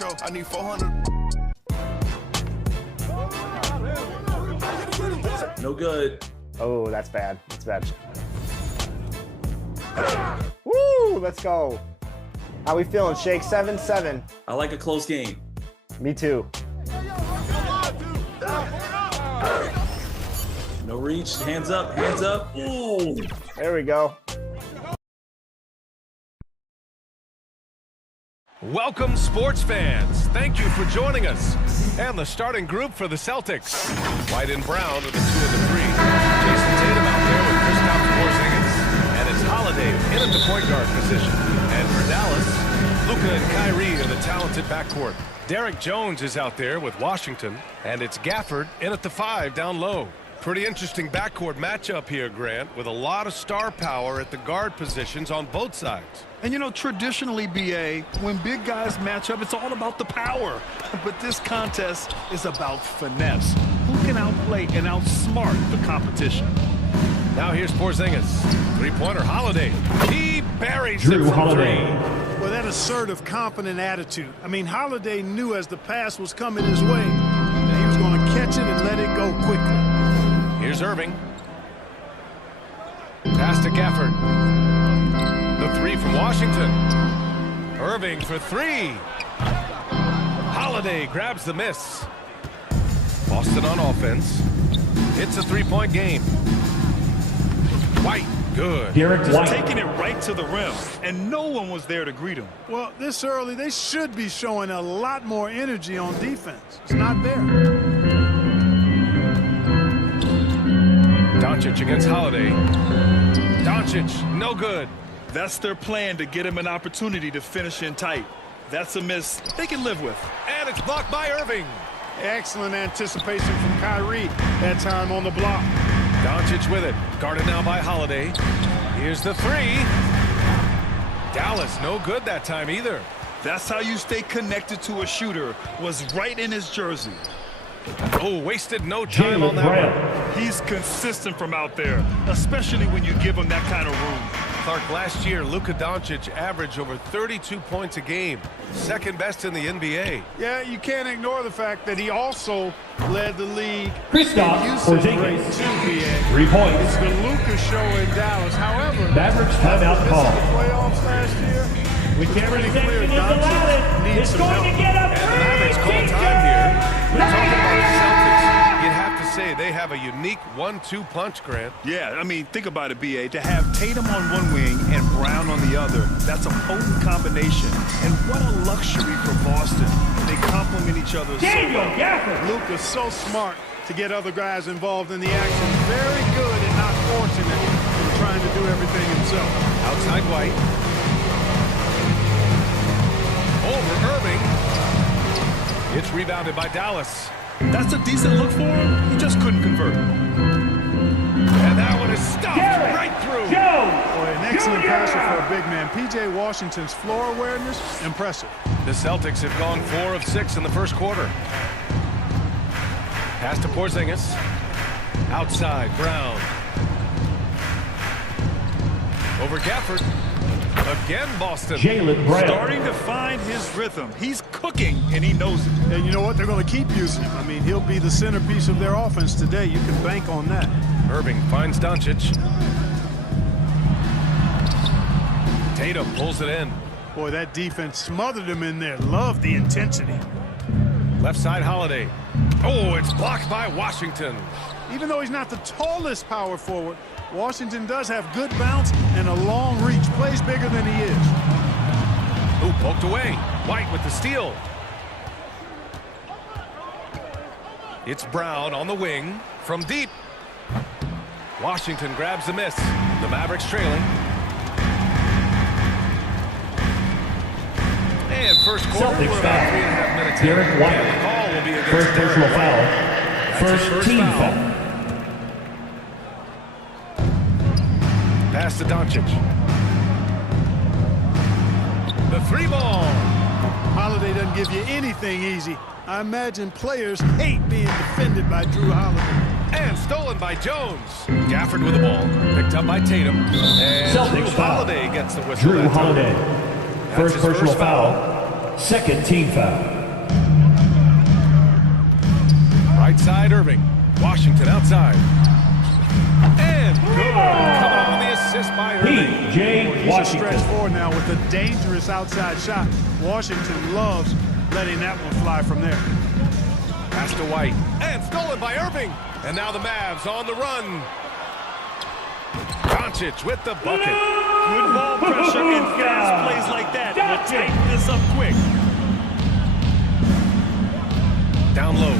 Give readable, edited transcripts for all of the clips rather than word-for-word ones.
I need 400. No good. Oh, that's bad. That's bad. Woo! Let's go. How we feeling, Shake? 7-7. I like a close game. Me too. No reach. Hands up. Hands up. Ooh. There we go. Welcome, sports fans. Thank you for joining us. And the starting group for the Celtics. White and Brown are the 2 of the 3. Jason Tatum out there with Kristaps Porzingis. And it's Holiday in at the point guard position. And for Dallas, Luka and Kyrie are the talented backcourt. Derek Jones is out there with Washington. And it's Gafford in at the 5 down low. Pretty interesting backcourt matchup here, Grant, with a lot of star power at the guard positions on both sides. And, you know, traditionally, B.A., when big guys match up, it's all about the power. But this contest is about finesse. Who can outplay and outsmart the competition? Now here's Porzingis. Three-pointer, Holiday. He buries Drew it from Holiday. 3. Well, that assertive, confident attitude. I mean, Holiday knew as the pass was coming his way that he was going to catch it and let it go quickly. Here's Irving. Pass to Gafford. The 3 from Washington. Irving for 3. Holiday grabs the miss. Boston on offense. It's a 3-point game. White, good. Derek Just White. taking it right to the rim, and no one was there to greet him. Well, this early, they should be showing a lot more energy on defense. It's not there. Doncic against Holiday. Doncic, no good. That's their plan, to get him an opportunity to finish in tight. That's a miss they can live with. And it's blocked by Irving. Excellent anticipation from Kyrie that time on the block. Doncic with it. Guarded now by Holiday. Here's the 3. Dallas, no good that time either. That's how you stay connected to a shooter. Was right in his jersey. Oh, wasted no time on Jalen that Brown. one. He's consistent from out there, especially when you give him that kind of room. Clark, last year, Luka Doncic averaged over 32 points a game. Second best in the NBA. Yeah, you can't ignore the fact that he also led the league Kristaps in usage rate Porzingis. too, BA. 3 It's points. the Luka show in Dallas. However, Mavericks timeout after call. missing the playoffs last year, With camera pretty clear detection is allowed. Doncic needs It's some going to help. get a And the Mavericks call time here. We're talking about the Celtics. You'd have to say they have a unique 1-2 punch, Grant. Yeah, I mean, think about it, B.A. To have Tatum on one wing and Brown on the other, that's a potent combination. And what a luxury for Boston. They complement each other so Daniel well. Gafford. Luka's so smart to get other guys involved in the action. Very good and not fortunate in trying to do everything himself. Outside White. Over Irving. It's rebounded by Dallas. That's a decent look for him. He just couldn't convert. And that one is stuffed Derek right through. Jones. Boy, an excellent Junior. passer for a big man. P.J. Washington's floor awareness, impressive. The Celtics have gone 4 of 6 in the first quarter. Pass to Porzingis. Outside, Brown. Over Gafford. Again, Boston. Jalen Brown. Starting to find his rhythm. He's cooking, and he knows it. And you know what? They're going to keep using him. I mean, he'll be the centerpiece of their offense today. You can bank on that. Irving finds Doncic. Tatum pulls it in. Boy, that defense smothered him in there. Love the intensity. Left side, Holiday. Oh, it's blocked by Washington. Even though he's not the tallest power forward, Washington does have good bounce and a long reach. Plays bigger than he is. Ooh, poked away. White with the steal. It's Brown on the wing from deep. Washington grabs the miss. The Mavericks trailing. And first quarter, Celtics we're about foul. 3.5 minutes in. Derek White. And the call will be against First Derek personal White. foul. That's his First team foul. foul. Pass to Doncic. The 3 ball. Holiday doesn't give you anything easy. I imagine players hate being defended by Drew Holiday. And stolen by Jones. Gafford with the ball. Picked up by Tatum. And Celtics Drew foul. Holiday gets the whistle. Drew that time. Holiday. That's First his personal first foul. Second team foul. Right side, Irving. Washington outside. And good. Coming on the assist by Irving. P.J. He's a Washington. stretch forward now with a dangerous outside shot. Washington loves letting that one fly from there. Pass to White. And stolen by Irving. And now the Mavs on the run. Doncic with the bucket. Good ball pressure and fast plays like that will tighten this up quick. Down low.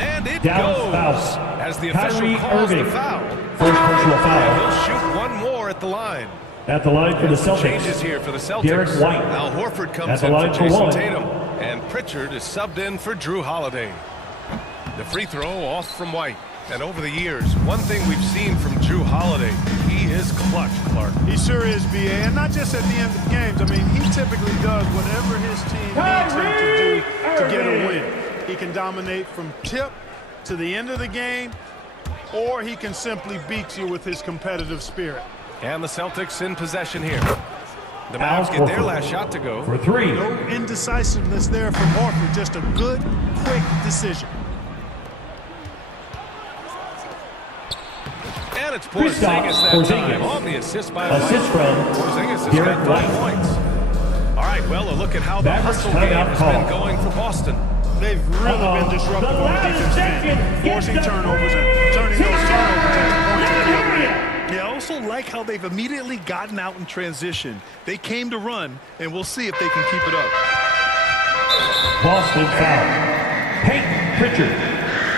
And it Dallas goes. fouls. As the official Kyrie calls Irving. the foul. First personal And foul. he'll shoot one more at the line. At the line for the Some Celtics. changes here for the Celtics. Derek White. Al Horford At comes the in for line for Jason one. Tatum. And Pritchard is subbed in for Drew Holiday. The free throw off from White. And over the years, one thing we've seen from Drew Holiday, he is clutch, Clark. He sure is, B.A., and not just at the end of games. I mean, he typically does whatever his team needs him to do to get a win. He can dominate from tip to the end of the game, or he can simply beat you with his competitive spirit. And the Celtics in possession here. The Al Mavs get their Horford. last shot to go. For three. No indecisiveness there from Horford, just a good, quick decision. And it's Kristaps Porzingis that Porzingis. time on the assist by Assist from Porzingis has Derek got 5 White. points. All right, well, a look at how the Mavericks hustle game timeout has call. been going for Boston. They've really been disruptive on the defensive end, forcing turnovers and turning those turnovers into points at the other end. Yeah, I also like how they've immediately gotten out in transition. They came to run, and we'll see if they can keep it up. Boston foul. Peyton Pritchard.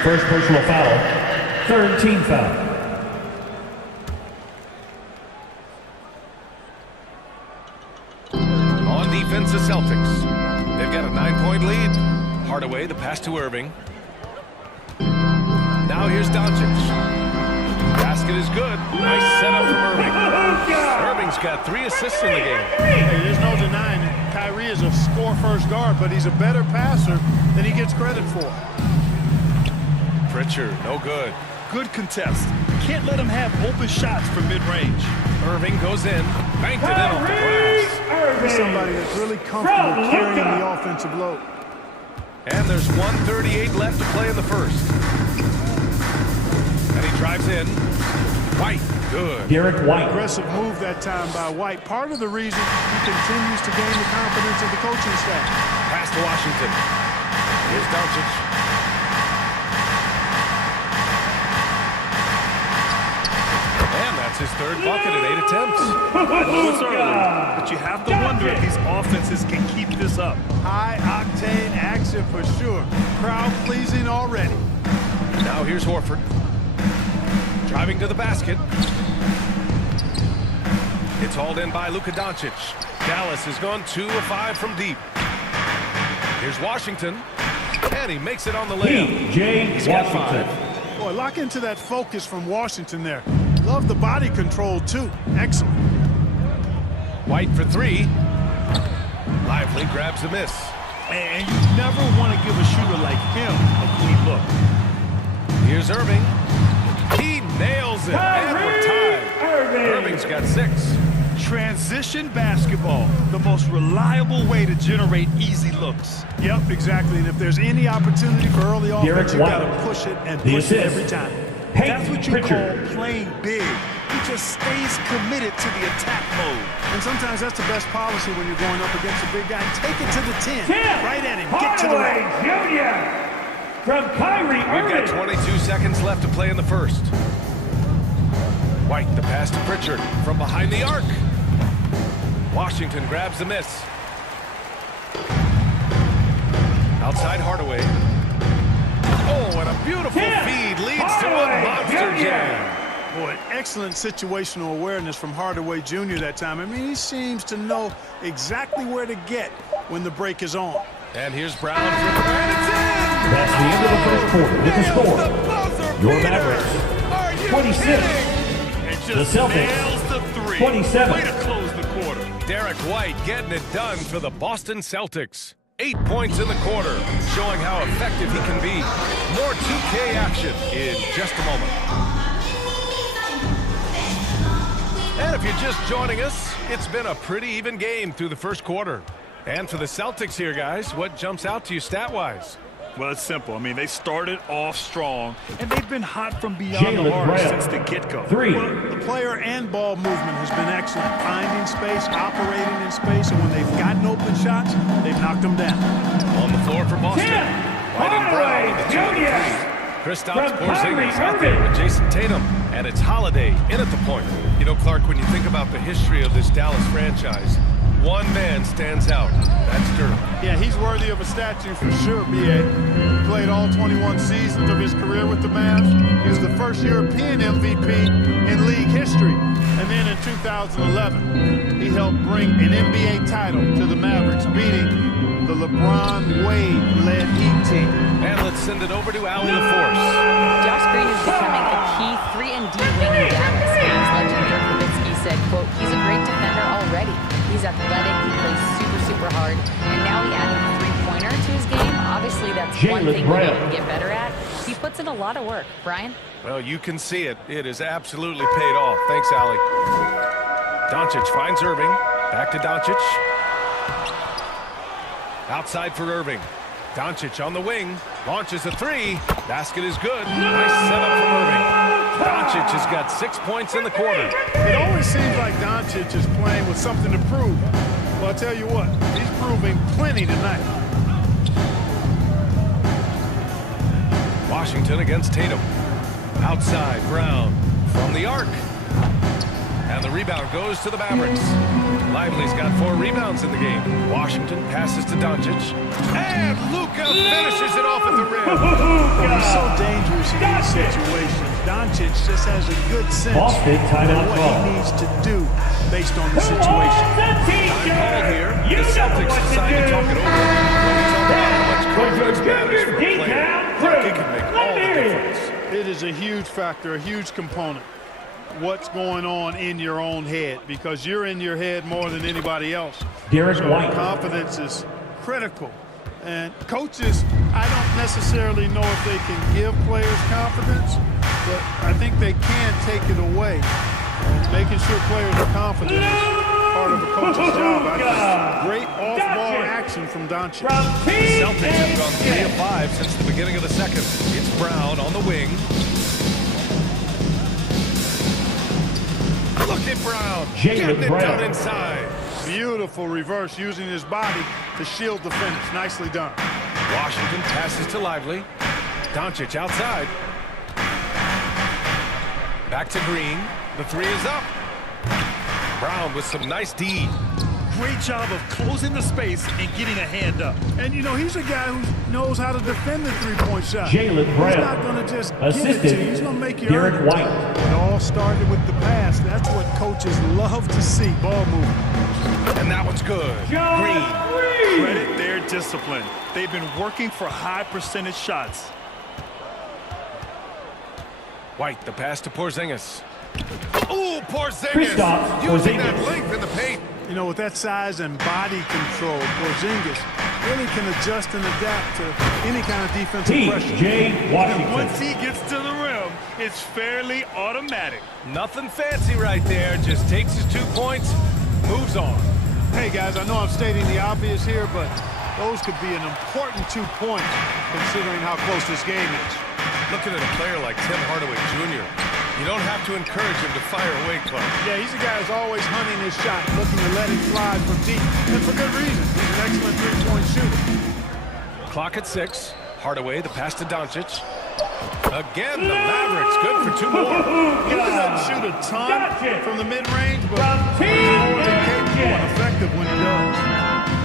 First personal foul. Third team foul. On defense, the Celtics. They've got a 9-point lead. Hardaway, the pass to Irving. Now here's Doncic. Basket is good. Nice setup from Irving. Irving's got 3 assists in the game. Hey, there's no denying it. Kyrie is a score-first guard, but he's a better passer than he gets credit for. Pritchard, no good. Good contest. Can't let him have open shots from mid-range. Irving goes in. Banked it in off the glass. He's somebody that's really comfortable carrying the offensive load. And there's 1:38 left to play in the first. And he drives in. White, good. Derek White. Aggressive move that time by White. Part of the reason he continues to gain the confidence of the coaching staff. Pass to Washington. Here's Doncic. And that's his third bucket at 8 attempts. I know it's early, but you have to wonder if these offenses can keep this up. High-octane action for sure. Crowd-pleasing already. Now here's Horford. Driving to the basket. It's hauled in by Luka Doncic. Dallas has gone 2 of 5 from deep. Here's Washington. And he makes it on the layup. P.J. He's got Washington. 5. Boy, lock into that focus from Washington there. Love the body control, too. Excellent. White for 3. Lively grabs a miss. And you never want to give a shooter like him a clean look. Here's Irving. He nails it. And we're tied. Irving's got 6. Transition basketball, the most reliable way to generate easy looks. Yep, exactly. And if there's any opportunity for early offense, you got White. to push it and The push it assist. every time. That's what you Pritchard. call playing big. He just stays committed to the attack mode. And sometimes that's the best policy when you're going up against a big guy. Take it to the 10. Right at him. Get to the Hardaway rack. Jr. From Kyrie We've got Irving. 22 seconds left to play in the first. White, the pass to Pritchard from behind the arc. Washington grabs the miss. Outside Hardaway. Oh, and a beautiful feed leads to a monster jam. Boy, excellent situational awareness from Hardaway Jr. that time. I mean, he seems to know exactly where to get when the break is on. And here's Brown from and it's in! That's the end of the first quarter with the score. Your Mavericks, 26. And The just Celtics, nails the 3. 27. Way to close the quarter. Derek White getting it done for the Boston Celtics. 8 points in the quarter, showing how effective he can be. More 2K action in just a moment. And if you're just joining us, it's been a pretty even game through the first quarter. And for the Celtics here, guys, what jumps out to you stat-wise? Well, it's simple. I mean, they started off strong, and they've been hot from beyond the arc since the get-go. Well, the player and ball movement has been excellent. Finding space, operating in space, and when they've gotten open shots, they've knocked them down. On the floor for Boston. White and Brown with the 2 and 3. Kristaps Porzingis out there with Jason Tatum. And it's Holiday in at the point. You know, Clark, when you think about the history of this Dallas franchise, one man stands out. That's Dirk. Yeah, he's worthy of a statue for sure, B.A. He played all 21 seasons of his career with the Mavs. He was the first European MVP in league history. And then in 2011, he helped bring an NBA title to the Mavericks, beating the LeBron Wade-led Heat team. And let's send it over to Allie LaForce. Josh Green is becoming a key 3-and-D wing in Dallas. Mavs legend Dirk Nowitzki said, quote, "He's a great defender already. He's athletic, he plays super hard, and now he added a three-pointer to his game. Obviously, that's one thing we need to get better at. He puts in a lot of work." Brian? Well, you can see it. It has absolutely paid off. Thanks, Allie. Doncic finds Irving. Back to Doncic. Outside for Irving. Doncic on the wing. Launches a 3. Basket is good. Nice setup from Irving. Doncic has got 6 points in the quarter. It always seems like Doncic is playing with something to prove. Well, I'll tell you what, he's proving plenty tonight. Washington against Tatum. Outside, Brown from the arc. And the rebound goes to the Mavericks. Lively's got 4 rebounds in the game. Washington passes to Doncic. And Luka finishes it off at the rim. He's so dangerous in these situations. Doncic just has a good sense of what he needs to do based on the situation. Time called here. The Celtics decide to talk it over. When we talk about how much confidence matters for a player, it can make all the difference. It is a huge factor, a huge component. What's going on in your own head, because you're in your head more than anybody else. Confidence is critical. And coaches, I don't necessarily know if they can give players confidence, but I think they can take it away. And making sure players are confident is part of a coach's job. I think great off-ball action from Doncic. The Celtics have gone 3 of 5 since the beginning of the second. It's Brown on the wing. Look at Brown. Getting it done inside. Beautiful reverse, using his body to shield the finish. Nicely done. Washington passes to Lively. Doncic outside. Back to Green. The 3 is up. Brown with some nice D. Great job of closing the space and getting a hand up. And, you know, he's a guy who knows how to defend the three-point shot. Jaylen Brown. He's not going to just give it to you. He's going to make you Derek earn it. White. It all started with the pass. That's what coaches love to see, ball movement. And that one's good. Green. Credit their discipline. They've been working for high percentage shots. White, the pass to Porzingis. Ooh, Porzingis. Kristaps Using that Porzingis. length in the paint. You know, with that size and body control, Porzingis really can adjust and adapt to any kind of defensive pressure. T.J. Washington. Once he gets to the rim, it's fairly automatic. Nothing fancy right there. Just takes his 2 points, moves on. Hey, guys, I know I'm stating the obvious here, but those could be an important 2 points considering how close this game is. Looking at a player like Tim Hardaway Jr., you don't have to encourage him to fire away, Clark. Yeah, he's a guy who's always hunting his shot, looking to let it fly from deep, and for good reason. He's an excellent three-point shooter. Clock at 6. Hardaway, the pass to Doncic. Again, the Mavericks good for 2 more. He doesn't shoot a ton from the mid-range, but he's more than capable and effective when he does.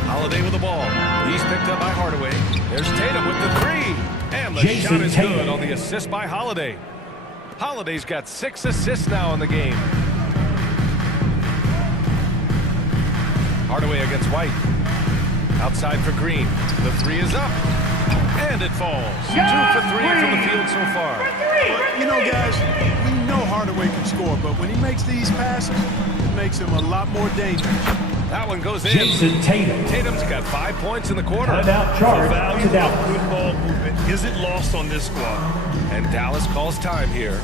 Holiday with the ball. He's picked up by Hardaway. There's Tatum with the 3. And the Jason shot is Tatum. good on the assist by Holiday. Holiday's got 6 assists now in the game. Hardaway against White. Outside for Green. The 3 is up. And it falls. 2 for 3 from the field so far. But, you know, guys, we know Hardaway can score, but when he makes these passes, it makes him a lot more dangerous. That one goes in. Jason Tatum. Tatum's got 5 points in the quarter. Timeout The charge value to of Dallas. good ball movement isn't lost on this squad. And Dallas calls time here.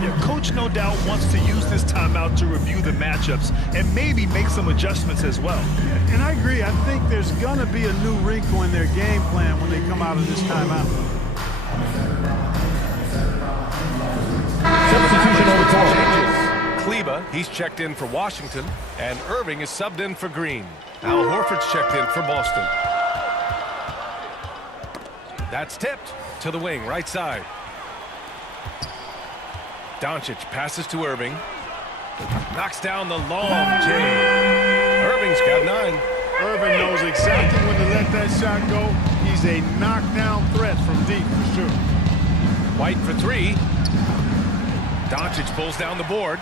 Yeah, coach no doubt wants to use this timeout to review the matchups and maybe make some adjustments as well. And I agree. I think there's going to be a new wrinkle in their game plan when they come out of this timeout. Substitution on the court. Changes. Kleba, he's checked in for Washington, and Irving is subbed in for Green. Al Horford's checked in for Boston. That's tipped to the wing, right side. Doncic passes to Irving. Knocks down the long J. Irving's got 9. Irving knows exactly when to let that shot go. He's a knockdown threat from deep for sure. White for 3. Doncic pulls down the board.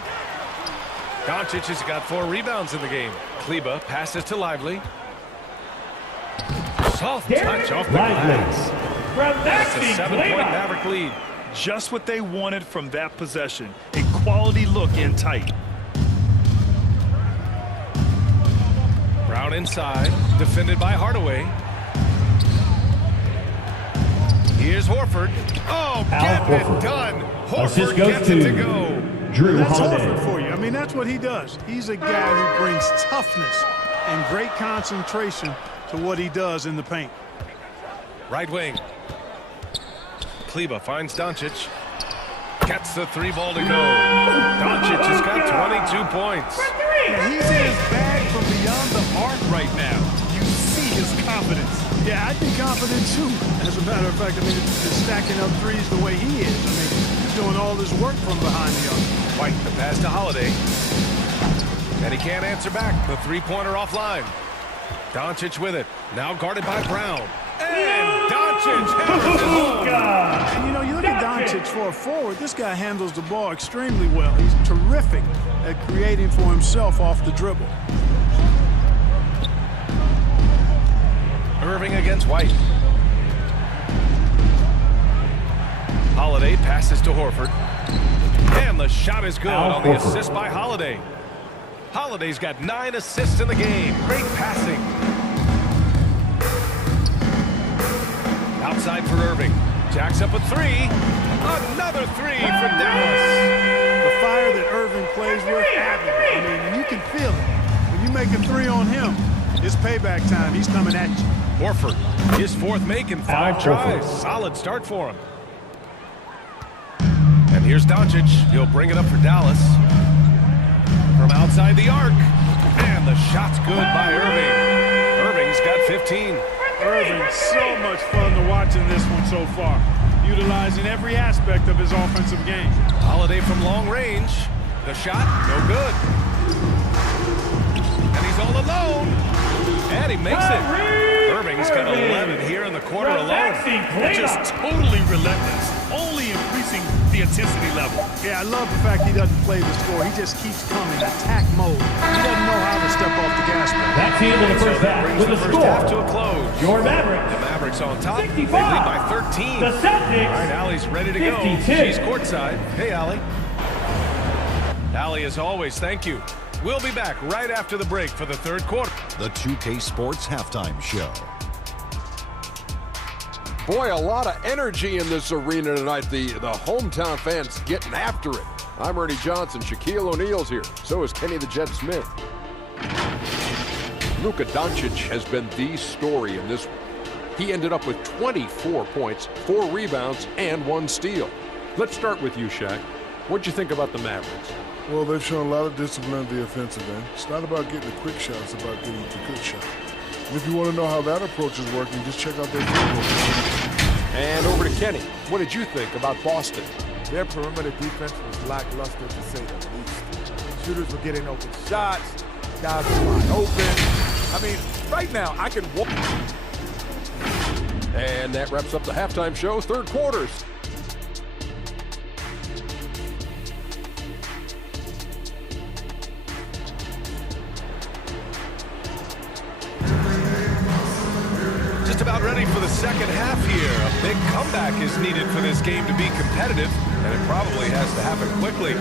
Doncic has got 4 rebounds in the game. Kleba passes to Lively. Soft touch off the glass. That's a 7-point Maverick lead. Just what they wanted from that possession. A quality look in tight. Brown inside, defended by Hardaway. Here's Horford. Oh, getting it done. Assist Horford goes gets it to to go. Drew That's Holiday. Horford for you. I mean, that's what he does. He's a guy who brings toughness and great concentration to what he does in the paint. Right wing. Kleba finds Doncic. Gets the 3 ball to go. Doncic has got 22 points. Yeah, he's in his bag from beyond the arc right now. You see his confidence. Yeah, I'd be confident too. As a matter of fact, I mean, just stacking up threes the way he is. I mean, he's doing all this work from behind the arc. White the pass to Holiday. And he can't answer back. The 3-pointer offline. Doncic with it. Now guarded by Brown. And Doncic hammers it home. And you know, you look at Doncic for a forward, this guy handles the ball extremely well. He's terrific at creating for himself off the dribble. Irving against White. Holiday passes to Horford. And the shot is good on the assist by Holiday. Holiday's got 9 assists in the game. Great passing. Outside for Irving. Jacks up a 3. Another 3 for Dallas. The fire that Irving plays with, I mean, you can feel it. When you make a 3 on him, it's payback time. He's coming at you. Horford, his 4th make in 5 tries. Solid start for him. And here's Doncic. He'll bring it up for Dallas. From outside the arc. And the shot's good by Irving. Irving's got 15. Irving, so much fun to watch in this one so far. Utilizing every aspect of his offensive game. Holiday from long range. The shot, no good. And he's all alone. And he makes it. Irving's got 11 here in the quarter alone. Just totally relentless. Only increasing the intensity level. Yeah, I love the fact he doesn't play the score. He just keeps coming, attack mode. He doesn't know how to step off the gas pedal. That's the end of the first half Brings with the a first score. half to a close. Your Mavericks. The Mavericks on top. 65. They lead by 13. The Celtics. All right, Allie's ready to go. 52. She's courtside. Hey, Allie. Allie, as always, thank you. We'll be back right after the break for the 3rd quarter. The 2K Sports Halftime Show. Boy, a lot of energy in this arena tonight. The hometown fans getting after it. I'm Ernie Johnson. Shaquille O'Neal's here. So is Kenny the Jet Smith. Luka Doncic has been the story in this one. He ended up with 24 points, 4 rebounds, and 1 steal. Let's start with you, Shaq. What'd you think about the Mavericks? Well, they've shown a lot of discipline at the offensive end. It's not about getting the quick shots, it's about getting the good shot. And if you want to know how that approach is working, just check out their field goal. And over to Kenny. What did you think about Boston? Their perimeter defense was lackluster, to say the least. Shooters were getting open shots. Guys were wide open. I mean, right now, I can walk. And that wraps up the halftime show. 3rd quarters. Just about ready for the 2nd half here. A big comeback is needed for this game to be competitive, and it probably has to happen quickly.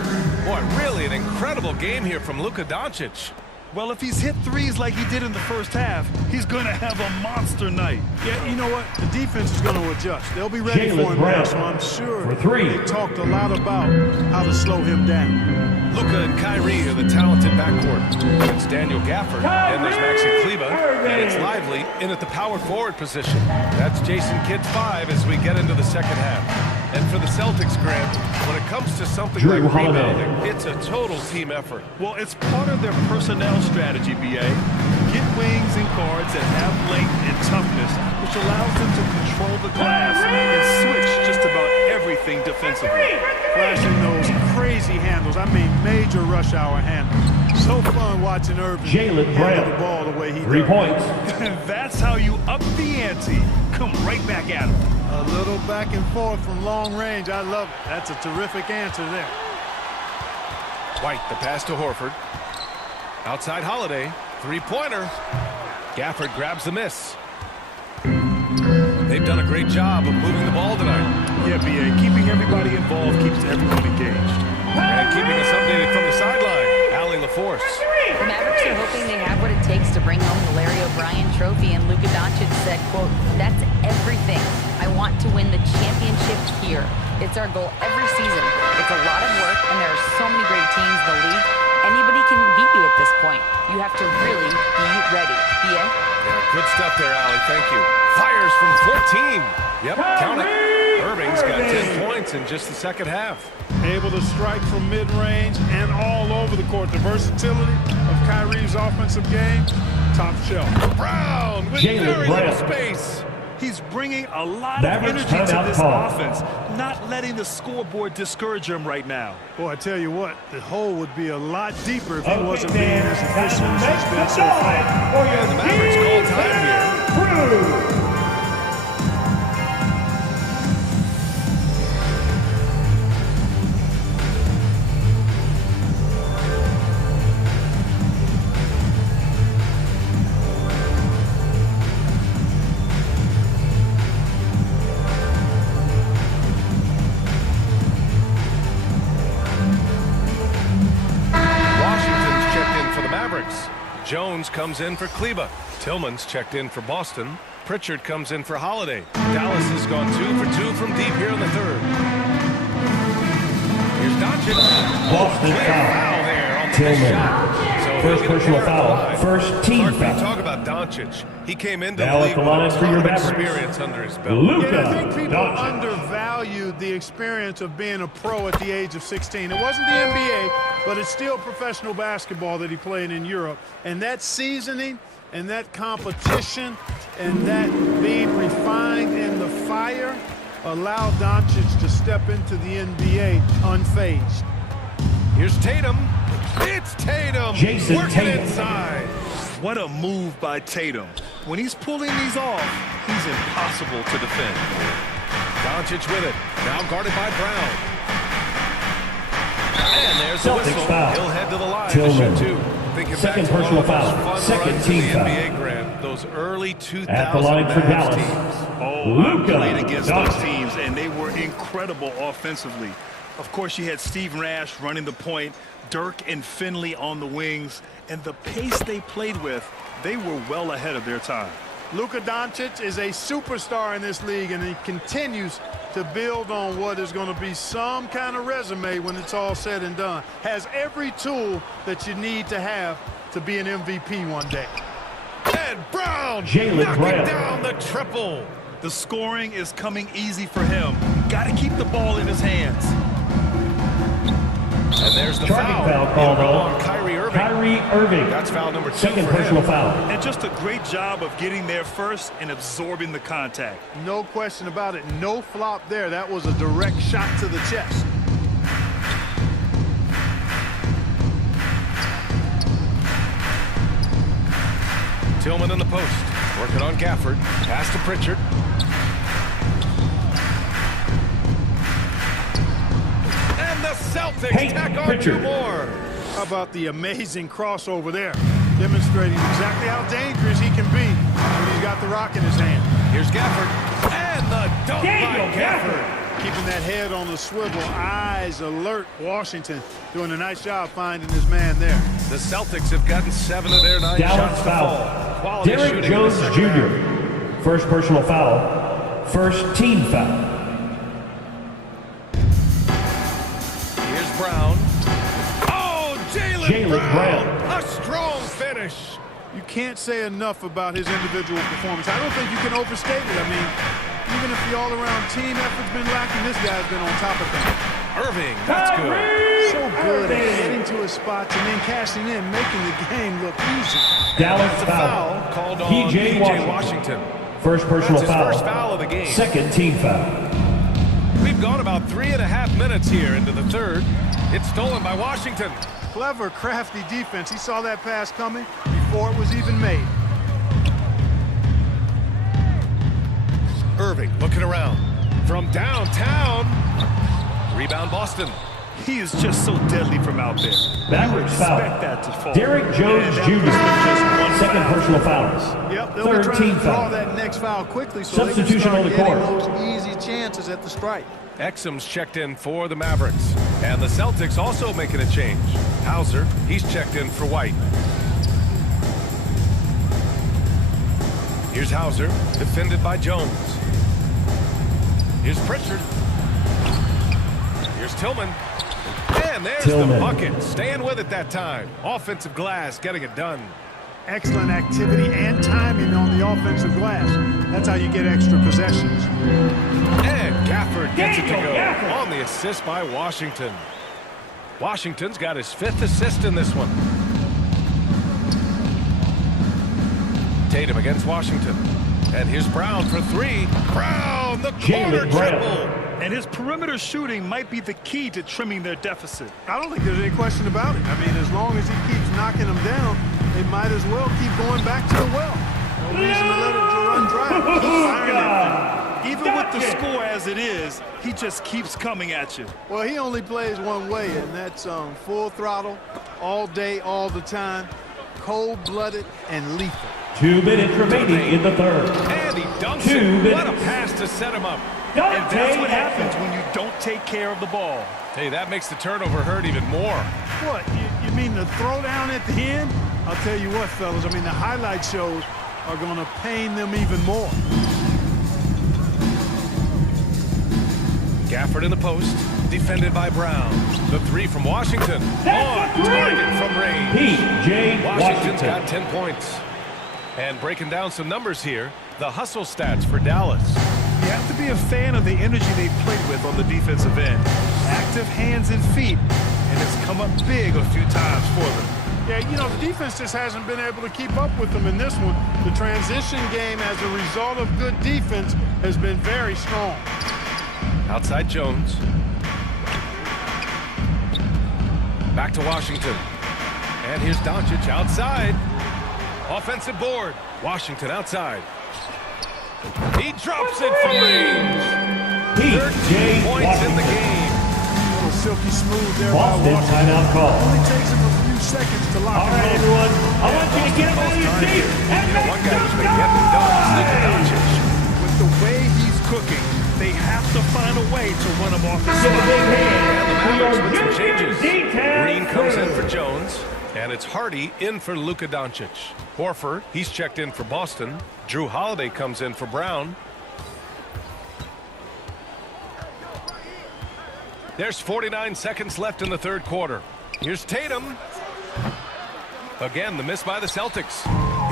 Boy, really an incredible game here from Luka Doncic. Well, if he's hit threes like he did in the first half, he's going to have a monster night. Yeah, you know what? The defense is going to adjust. They'll be ready for him now, so I'm sure they talked a lot about how to slow him down. Luka and Kyrie are the talented backcourt. It's Daniel Gafford, and there's Maxi Kleber, and it's Lively in at the power forward position. That's Jason Kidd 5 as we get into the second half. And for the Celtics, Grant, when it comes to something like rebounding, it's a total team effort. Well, it's part of their personnel strategy, B.A. Get wings and guards that have length and toughness, which allows them to control the glass and switch just about everything defensively. Flashing those crazy handles. I mean, major rush hour handles. So fun watching Irving handle the ball the way he does. 3 points. And that's how you up the ante. Come right back at him. A little back and forth from long range. I love it. That's a terrific answer there. White, the pass to Horford. Outside Holiday. Three-pointer. Gafford grabs the miss. They've done a great job of moving the ball tonight. Yeah, B.A. Keeping everybody involved keeps everyone engaged. And keeping us updated from the sideline, Allie LaForce. The Mavericks are hoping they have what it takes to bring home the Larry O'Brien trophy, and Luka Doncic said, quote, "That's everything. I want to win the championship here. It's our goal every season. It's a lot of work, and there are so many great teams in the league. Anybody can beat you at this point. You have to really be ready." Yeah? Yeah, good stuff there, Allie. Thank you. Fires from 14. Yep, count it. Irving's got 10 points in just the second half. Able to strike from mid-range and all over the court. The versatility of Kyrie's offensive game, top shelf. Brown with very little space. He's bringing a lot of energy to this offense, not letting the scoreboard discourage him right now. Boy, I tell you what, the hole would be a lot deeper if he wasn't being as efficient as he's been so far. Yeah, the Mavericks call time here. Jones comes in for Kleber. Tillman's checked in for Boston. Pritchard comes in for Holiday. Dallas has gone 2 for 2 from deep here in the third. Here's Doncic. Boston foul there on the Tillman. So first personal foul. First team foul. Talk about Doncic. He came into now the league with a for your lot of experience under his belt. Luka I think people Doncic. undervalued the experience of being a pro at the age of 16. It wasn't the NBA, but it's still professional basketball that he played in Europe. And that seasoning and that competition and that being refined in the fire allowed Doncic to step into the NBA unfazed. Here's Tatum. It's Tatum. Jason working Tatum. inside. What a move by Tatum. When he's pulling these off, he's impossible to defend. Doncic with it. Now guarded by Brown. And there's the Celtics whistle. foul. He'll head to the line Tillman. to shoot two. Thinking Second back to personal all those foul. fun Second runs team in the foul. NBA, Grant. Those early 2000 At the line for Mavs Dallas. teams. Oh, Luka I played against Doncic. those teams, and they were incredible offensively. Of course, you had Steve Nash running the point, Dirk and Finley on the wings, and the pace they played with, they were well ahead of their time. Luka Doncic is a superstar in this league, and he continues to build on what is going to be some kind of resume when it's all said and done. Has every tool that you need to have to be an MVP one day. And Brown Jaylen knocking Brown. down the triple. The scoring is coming easy for him. Got to keep the ball in his hands. And there's the Charging foul called on Kyrie Irving. Kyrie Irving. That's foul number 2 Second for personal him. foul. And just a great job of getting there first and absorbing the contact. No question about it. No flop there. That was a direct shot to the chest. Tillman in the post. Working on Gafford. Pass to Pritchard. And the Celtics tack on Pritchard. 2 more. How about the amazing crossover there? Demonstrating exactly how dangerous he can be when he's got the rock in his hand. Here's Gafford. And the dunk by Gafford. Keeping that head on the swivel, eyes alert. Washington doing a nice job finding his man there. The Celtics have gotten 7 of their 9 Dallas shots to foul. fall. Quality Derek shooting Jones in the second half. Jr. First personal foul. First team foul. Here's Brown. Oh, Jaylen Brown. A strong finish. You can't say enough about his individual performance. I don't think you can overstate it. I mean, even if the all-around team effort's been lacking, this guy's been on top of things. Irving, that's good. So good at getting to his spots and then cashing in, making the game look easy. Dallas That's a foul. foul called on P.J. P.J. Washington. First personal That's his foul. first foul of the game. Second team foul. We've gone about 3.5 minutes here into the third. It's stolen by Washington. Clever, crafty defense. He saw that pass coming before it was even made. Irving looking around. From downtown. Rebound Boston. He is just so deadly from out there. Mavericks foul. Expect that to fall. Derek Jones Jr. Second personal foul. Yep, they'll Third be trying team to draw foul. that next foul quickly so they Substitution can on start the getting court. those easy chances at the stripe. Exum's checked in for the Mavericks. And the Celtics also making a change. Hauser, he's checked in for White. Here's Hauser, defended by Jones. Here's Pritchard. Here's Tillman. And there's Tillman. the bucket. Staying with it that time. Offensive glass, getting it done. Excellent activity and timing on the offensive glass. That's how you get extra possessions. And Gafford gets it to go Gafford. on the assist by Washington. Washington's got his 5th assist in this one. Tatum against Washington. And here's Brown for 3. Brown, the corner Jaylen Brown. triple. And his perimeter shooting might be the key to trimming their deficit. I don't think there's any question about it. I mean, as long as he keeps knocking them down, they might as well keep going back to the well. No reason to let it run dry. Keep firing that thing. Even with the score as it is, he just keeps coming at you. Well, he only plays one way, and that's full throttle, all day, all the time, cold-blooded and lethal. 2 minutes remaining in the third. And he dunks 2 it. What a minutes. pass to set him up. And that's what happens when you don't take care of the ball. Hey, that makes the turnover hurt even more. What, you mean the throwdown at the end? I'll tell you what, fellas, I mean, the highlight shows are going to pain them even more. Gafford in the post, defended by Brown. The 3 from Washington. On target from range. P.J. Washington's Washington. got 10 points. And breaking down some numbers here, the hustle stats for Dallas. You have to be a fan of the energy they played with on the defensive end. Active hands and feet, and it's come up big a few times for them. Yeah, you know, the defense just hasn't been able to keep up with them in this one. The transition game as a result of good defense has been very strong. Outside Jones. Back to Washington. And here's Doncic outside. Offensive board. Washington outside. He drops it from range. 13 points in the game. A little silky smooth there Boston by Washington. timeout call. Only takes him a few seconds to lock All him right, in. everyone. I want you to get up on your feet and make One guy who's some been getting it done is Luka noise! Doncic. With the way he's cooking, they have to find a way to run him off his Give a spot. big hand And the to Mavericks your with some junior changes. detail Green comes in crew. for Jones. And it's Hardy in for Luka Doncic. Horford, he's checked in for Boston. Drew Holiday comes in for Brown. There's 49 seconds left in the third quarter. Here's Tatum. Again, the miss by the Celtics.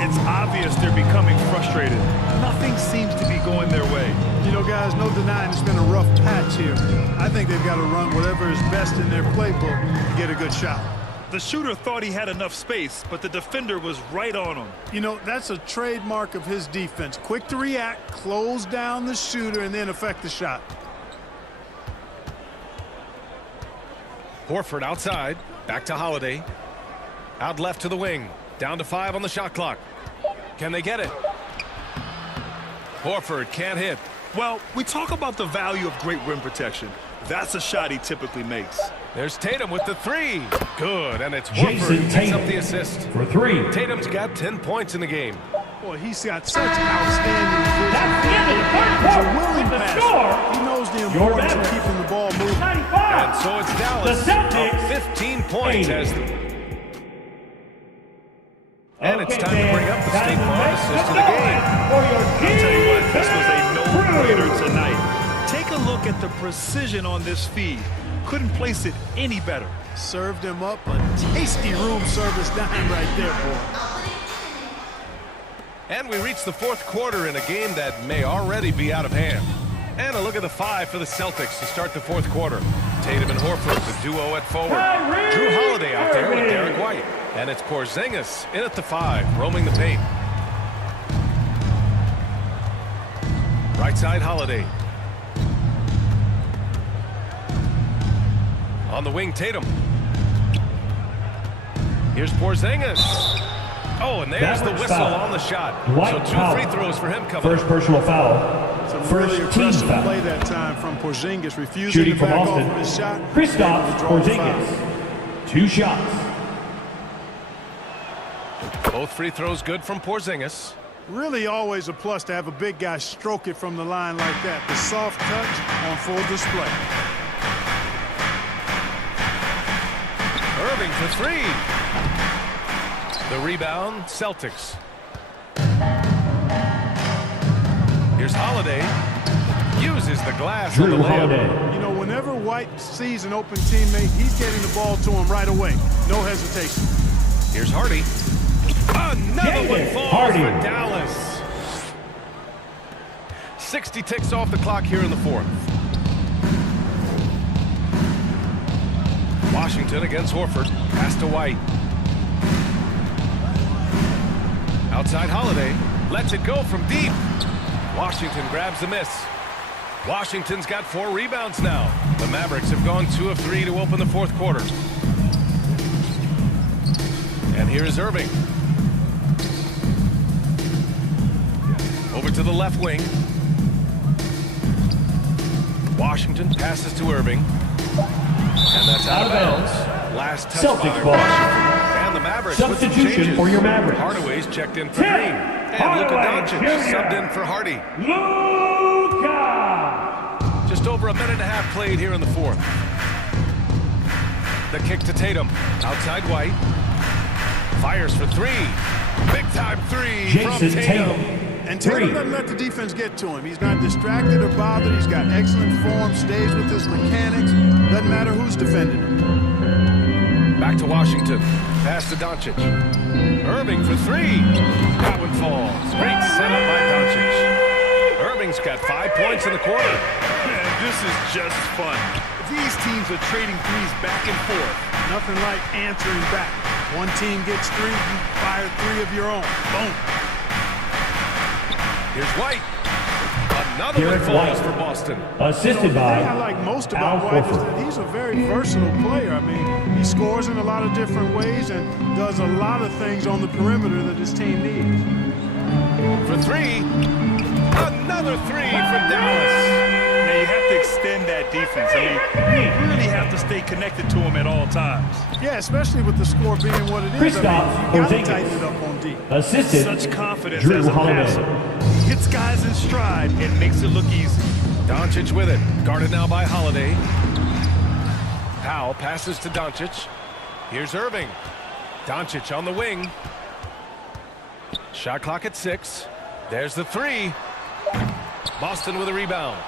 It's obvious they're becoming frustrated. Nothing seems to be going their way. You know, guys, no denying it's been a rough patch here. I think they've got to run whatever is best in their playbook to get a good shot. The shooter thought he had enough space, but the defender was right on him. You know, that's a trademark of his defense. Quick to react, close down the shooter, and then affect the shot. Horford outside. Back to Holiday. Out left to the wing. Down to 5 on the shot clock. Can they get it? Horford can't hit. Well, we talk about the value of great rim protection. That's a shot he typically makes. There's Tatum with the 3. Good, and it's Jason Horford picks Tatum up the assist. for 3. Tatum's got 10 points in the game. Boy, he's got such outstanding vision. That's the end of the third He's a quarter. willing With the passer. score, He knows the your importance of So it's Dallas The Celtics, up 15 points 80. as and it's time to bring up the State Farm assist to the game. I'll tell you what, this was a no-brainer tonight. Take a look at the precision on this feed. Couldn't place it any better. Served him up a tasty room service dime right there, boy. And we reach the fourth quarter in a game that may already be out of hand. And a look at the 5 for the Celtics to start the fourth quarter. Tatum and Horford, the duo at forward. Drew Holiday out there with Derek White. And it's Porzingis in at the 5, roaming the paint. Right side, Holiday. On the wing, Tatum. Here's Porzingis. Oh, and there's the whistle on the shot. So 2 free throws for him coming. First personal foul. Really First team impressive foul. play that time from Porzingis, refusing Shooting to from back off Austin, of his shot. Kristaps Draw the Porzingis. 2 shots. Both free throws good from Porzingis. Really always a plus to have a big guy stroke it from the line like that. The soft touch on full display. Irving for 3. The rebound, Celtics. Here's Holiday. Uses the glass on the layup. You know, whenever White sees an open teammate, he's getting the ball to him right away. No hesitation. Here's Hardy. Another one falls for Dallas. 60 ticks off the clock here in the fourth. Washington against Horford. Pass to White. Outside Holiday. Lets it go from deep. Washington grabs the miss. Washington's got 4 rebounds now. The Mavericks have gone 2 of 3 to open the fourth quarter. And here is Irving. Over to the left wing. Washington passes to Irving. And that's out of bounds. Last touch Celtics by ball. Washington. And the Mavericks with some Substitution changes. for your Mavericks. Hardaway's checked in for Green. And Luka Doncic subbed in for Hardy. Luka! Just over a minute and a half played here in the fourth. The kick to Tatum. Outside White. Fires for 3. Big time 3 from Jason Tatum. And Tatum doesn't let the defense get to him. He's not distracted or bothered. He's got excellent form, stays with his mechanics. Doesn't matter who's defending him. Back to Washington. Pass to Doncic. Irving for 3. That one falls. Great setup by Doncic. Irving's got 5 points in the quarter. Man, this is just fun. These teams are trading threes back and forth. Nothing like answering back. One team gets 3, you fire 3 of your own. Boom. Here's White. Another Derek one falls White. for Boston. Assisted The by thing I like most about Al White is Horford. that he's a very versatile player. I mean, he scores in a lot of different ways and does a lot of things on the perimeter that his team needs. For 3. Another 3 from Dallas. Now you have to extend that defense. I mean, you really have to stay connected to him at all times. Yeah, especially with the score being what it is. Kristaps You got to Porzingis. tighten it up on D. Assisted Such confidence Drew as a Holiday. passer. Hits guys in stride and makes it look easy. Doncic with it. Guarded now by Holiday. Powell passes to Doncic. Here's Irving. Doncic on the wing. Shot clock at 6. There's the 3. Boston with a rebound.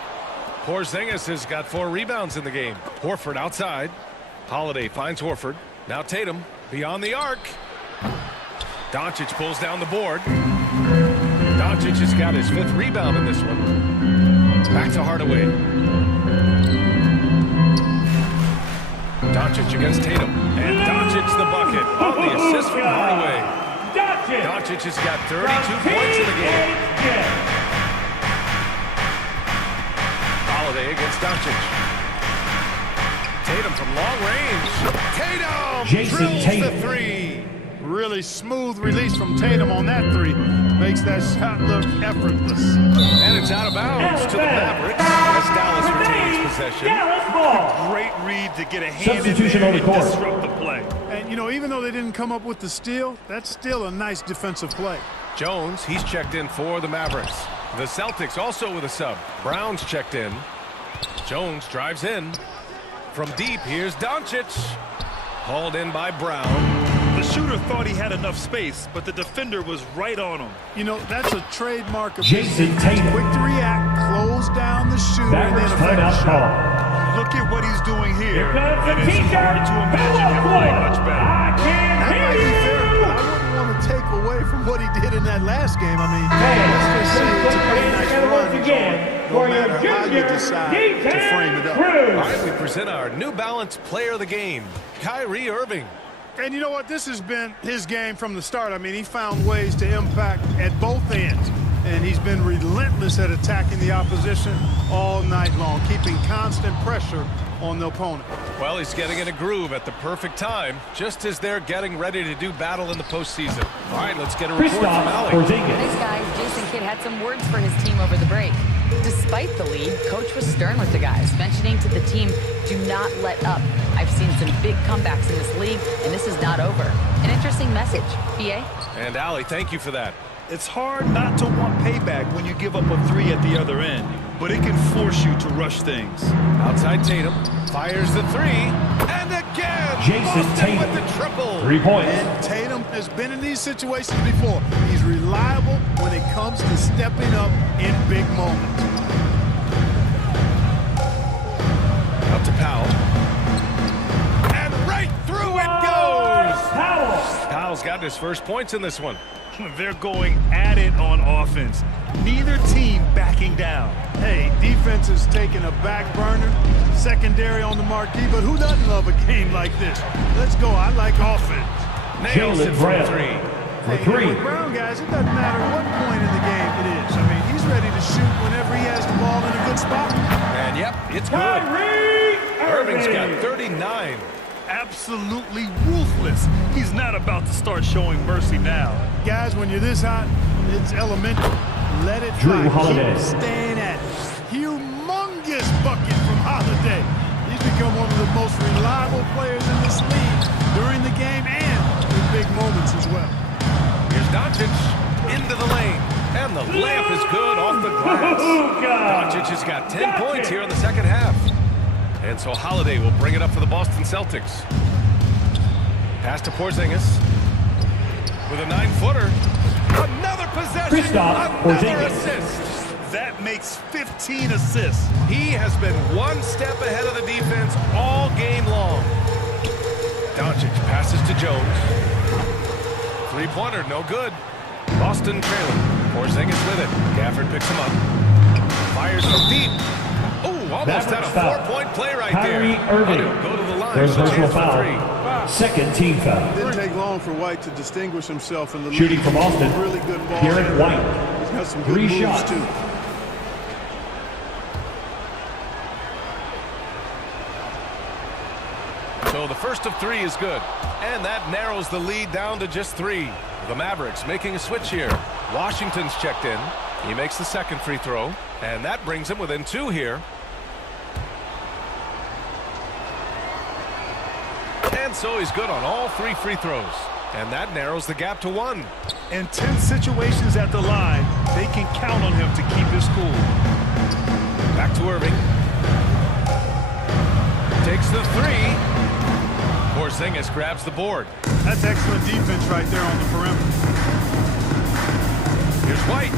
Porzingis has got 4 rebounds in the game. Horford outside. Holiday finds Horford. Now Tatum beyond the arc. Doncic pulls down the board. Doncic has got his 5th rebound in this one. Back to Hardaway. Doncic against Tatum. And Doncic the bucket on the assist from Hardaway. Doncic has got 32 points in the game. Holiday against Doncic. Tatum from long range. Tatum Jason drills Tatum. the 3. Really smooth release from Tatum on that 3. Makes that shot look effortless. And it's out of bounds to the Mavericks as Dallas retains possession. Dallas ball. Great read to get a hand Substitution in on there the and court. disrupt the play. And, you know, even though they didn't come up with the steal, that's still a nice defensive play. Jones, he's checked in for the Mavericks. The Celtics also with a sub. Brown's checked in. Jones drives in. from deep, here's Doncic. Hauled in by Brown. The shooter thought he had enough space, but the defender was right on him. You know, that's a trademark of Jason Tatum. quick to react, close down the shooter, Mavericks and then affect the timeout shot. call. Look at what he's doing here. Here comes the And it's T-shirt. hard to imagine him playing much better. I can't That might be hear fair, you. but I wouldn't want to take away from what he did in that last game. I mean, Hey, let's just say it's a pretty nice together run, once again no for your matter how you junior decide to frame it up. All right, we present our New Balance player of the game, Kyrie Irving. And you know what? This has been his game from the start. I mean, he found ways to impact at both ends. And he's been relentless at attacking the opposition all night long, keeping constant pressure on the opponent. Well, he's getting in a groove at the perfect time, just as they're getting ready to do battle in the postseason. All right, let's get a report from Allie. Thanks, guys. Jason Kidd had some words for his team over the break. Despite the lead, Coach was stern with the guys, mentioning to the team, do not let up. I've seen some big comebacks in this league, and this is not over. An interesting message. BA? And Allie, thank you for that. It's hard not to want payback when you give up a three at the other end, but it can force you to rush things. Outside Tatum, fires the three, and again, Jason Boston Tatum, with the triple. 3 points. And Tatum has been in these situations before. He's reliable when it comes to stepping up in big moments. Up to Powell. And right through it goes! Powell's got his first points in this one. They're going at it on offense. Neither team backing down. Hey, defense is taking a back burner, secondary on the marquee, but who doesn't love a game like this? Let's go. I like offense. Nails it Jalen from Brown. three. For Hey, 3. with Brown, guys, it doesn't matter what point in the game it is. I mean, he's ready to shoot whenever he has the ball in a good spot. And yep, it's good. Kyrie Irving's got Irving. 39. Absolutely ruthless. He's not about to start showing mercy now. Guys, when you're this hot, it's elemental. Let it Drew fly. Holiday. Keep staying at it. Humongous bucket from Holiday. He's become one of the most reliable players in this league during the game and in big moments as well. Here's Doncic into the lane. And the layup is good off the glass. Doncic has got 10 points here in the second half. And so Holiday will bring it up for the Boston Celtics. Pass to Porzingis. With a 9-footer. Another possession. Kristaps Another Porzingis. assist. That makes 15 assists. He has been one step ahead of the defense all game long. Doncic passes to Jones. Three-pointer, no good. Boston trailing. Porzingis with it. Gafford picks him up. Fires from deep. Oh, almost had a Mavericks 4-point play right Kyrie there. Irving. But he'll go to the line. Third So personal chance for foul. three. Second team foul. Didn't take long for White to distinguish himself in the league. Shooting from Boston, Really good ball. Garrett handler. White. He's got some good 3 moves shots. too. So the first of 3 is good. And that narrows the lead down to just 3. The Mavericks making a switch here. Washington's checked in. He makes the second free throw. And that brings him within 2 here. And so he's good on all 3 free throws. And that narrows the gap to 1. In tense situations at the line, they can count on him to keep his cool. Back to Irving. Takes the 3. Porzingis grabs the board. That's excellent defense right there on the perimeter. Here's White.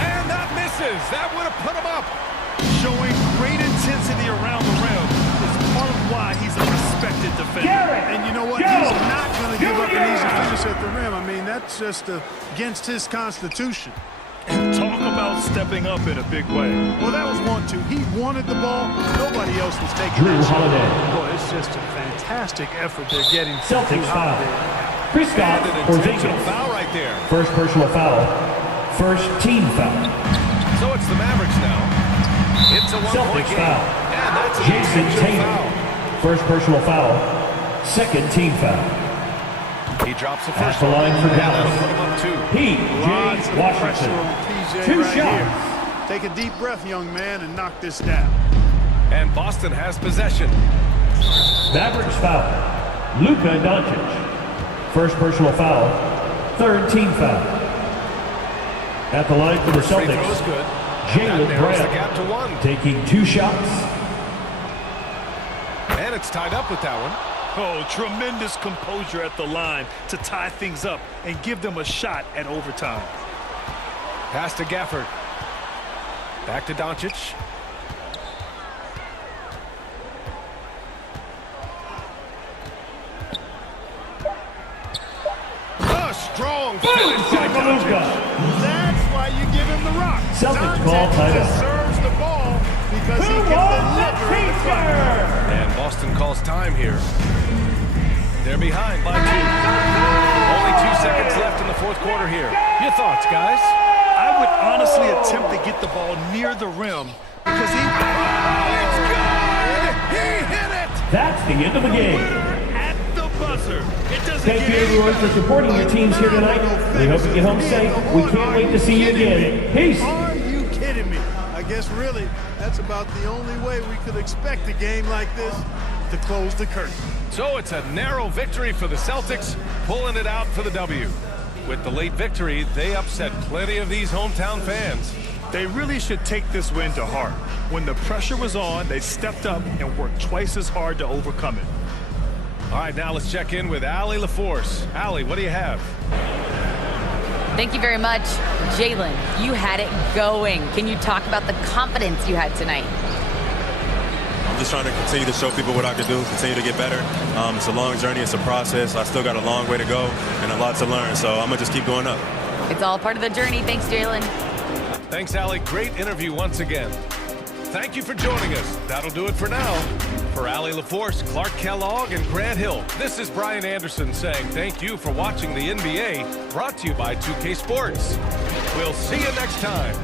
And that misses. That would have put him up. Showing great intensity around the rim is part of why he's a respected defender. And you know what? He's not going to give up an easy finish at the rim. I mean, that's just against his constitution. And talk about stepping up in a big way. Well, that was 1-2. He wanted the ball. Nobody else was taking Drew that shot. Holiday. Boy, it's just a fantastic effort they're getting. Celtics from foul. Holiday. Kristaps And an intentional Porzingis. foul right there. First personal foul. First team foul. So it's the Mavericks now. It's a 1-point Celtics game. foul. And that's a Jason intentional Tatum. foul. First personal foul. Second team foul. He drops the At first the line for and that'll Dallas. put him up 2. Lots P.J. of pressure Washington. on PJ 2 right shots. here. Take a deep breath, young man, and knock this down. And Boston has possession. Mavericks foul. Luka Doncic. First personal foul. Third team foul. At the line for the Free throw is Celtics, good. Jalen That narrows the Brown gap to 1. taking 2 shots. And it's tied up with that one. Oh, tremendous composure at the line to tie things up and give them a shot at overtime. Pass to Gafford. Back to Doncic. A strong finish by Doncic. That's why you give him the rock. Celtics ball timeout. Deserves the ball because he can deliver in the clutch. And Boston calls time here. They're behind by 2. Only 2 seconds left in the fourth quarter here. Your thoughts, guys? I would honestly attempt to get the ball near the rim because he... Oh, it's good! He hit it! That's the end of the game. At the buzzer. It doesn't Thank you, everyone, for supporting your teams here tonight. We hope you get home safe. We can't wait to see you again. Peace. Are you kidding me? I guess really that's about the only way we could expect a game like this to close the curtain. So it's a narrow victory for the Celtics, pulling it out for the W. With the late victory, they upset plenty of these hometown fans. They really should take this win to heart. When the pressure was on, they stepped up and worked twice as hard to overcome it. All right, now let's check in with Allie LaForce. Allie, what do you have? Thank you very much. Jalen, you had it going. Can you talk about the confidence you had tonight? I'm just trying to continue to show people what I can do, continue to get better. It's a long journey. It's a process. I still got a long way to go and a lot to learn, so I'm going to just keep going up. It's all part of the journey. Thanks, Jalen. Thanks, Allie. Great interview once again. Thank you for joining us. That'll do it for now. For Allie LaForce, Clark Kellogg, and Grant Hill, this is Brian Anderson saying thank you for watching the NBA, brought to you by 2K Sports. We'll see you next time.